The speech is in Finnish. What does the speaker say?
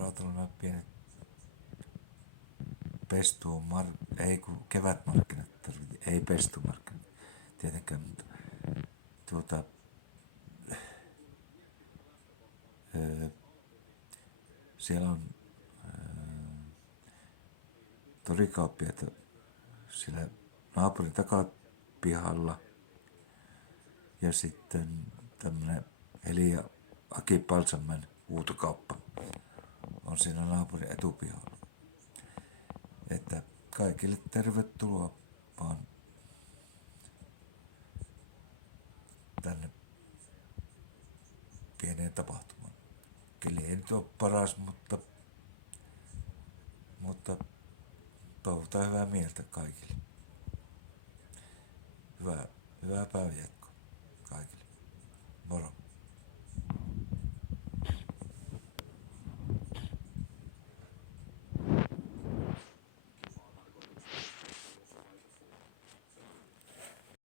Raatalla nämä pienet ei kun kevätmarkkinat, ei pestumarkkinat tietenkään, mutta siellä on torikauppiaita siellä naapurin takapihalla ja sitten tämmönen Eli ja Aki Palsamäen huutokauppa on siinä naapurin etupihalla. Että kaikille tervetuloa vaan tänne pieneen tapahtumaan. Keli ei nyt ole paras, mutta toivotaan hyvää mieltä kaikille. Hyvää päivänjatkoa kaikille. Moro.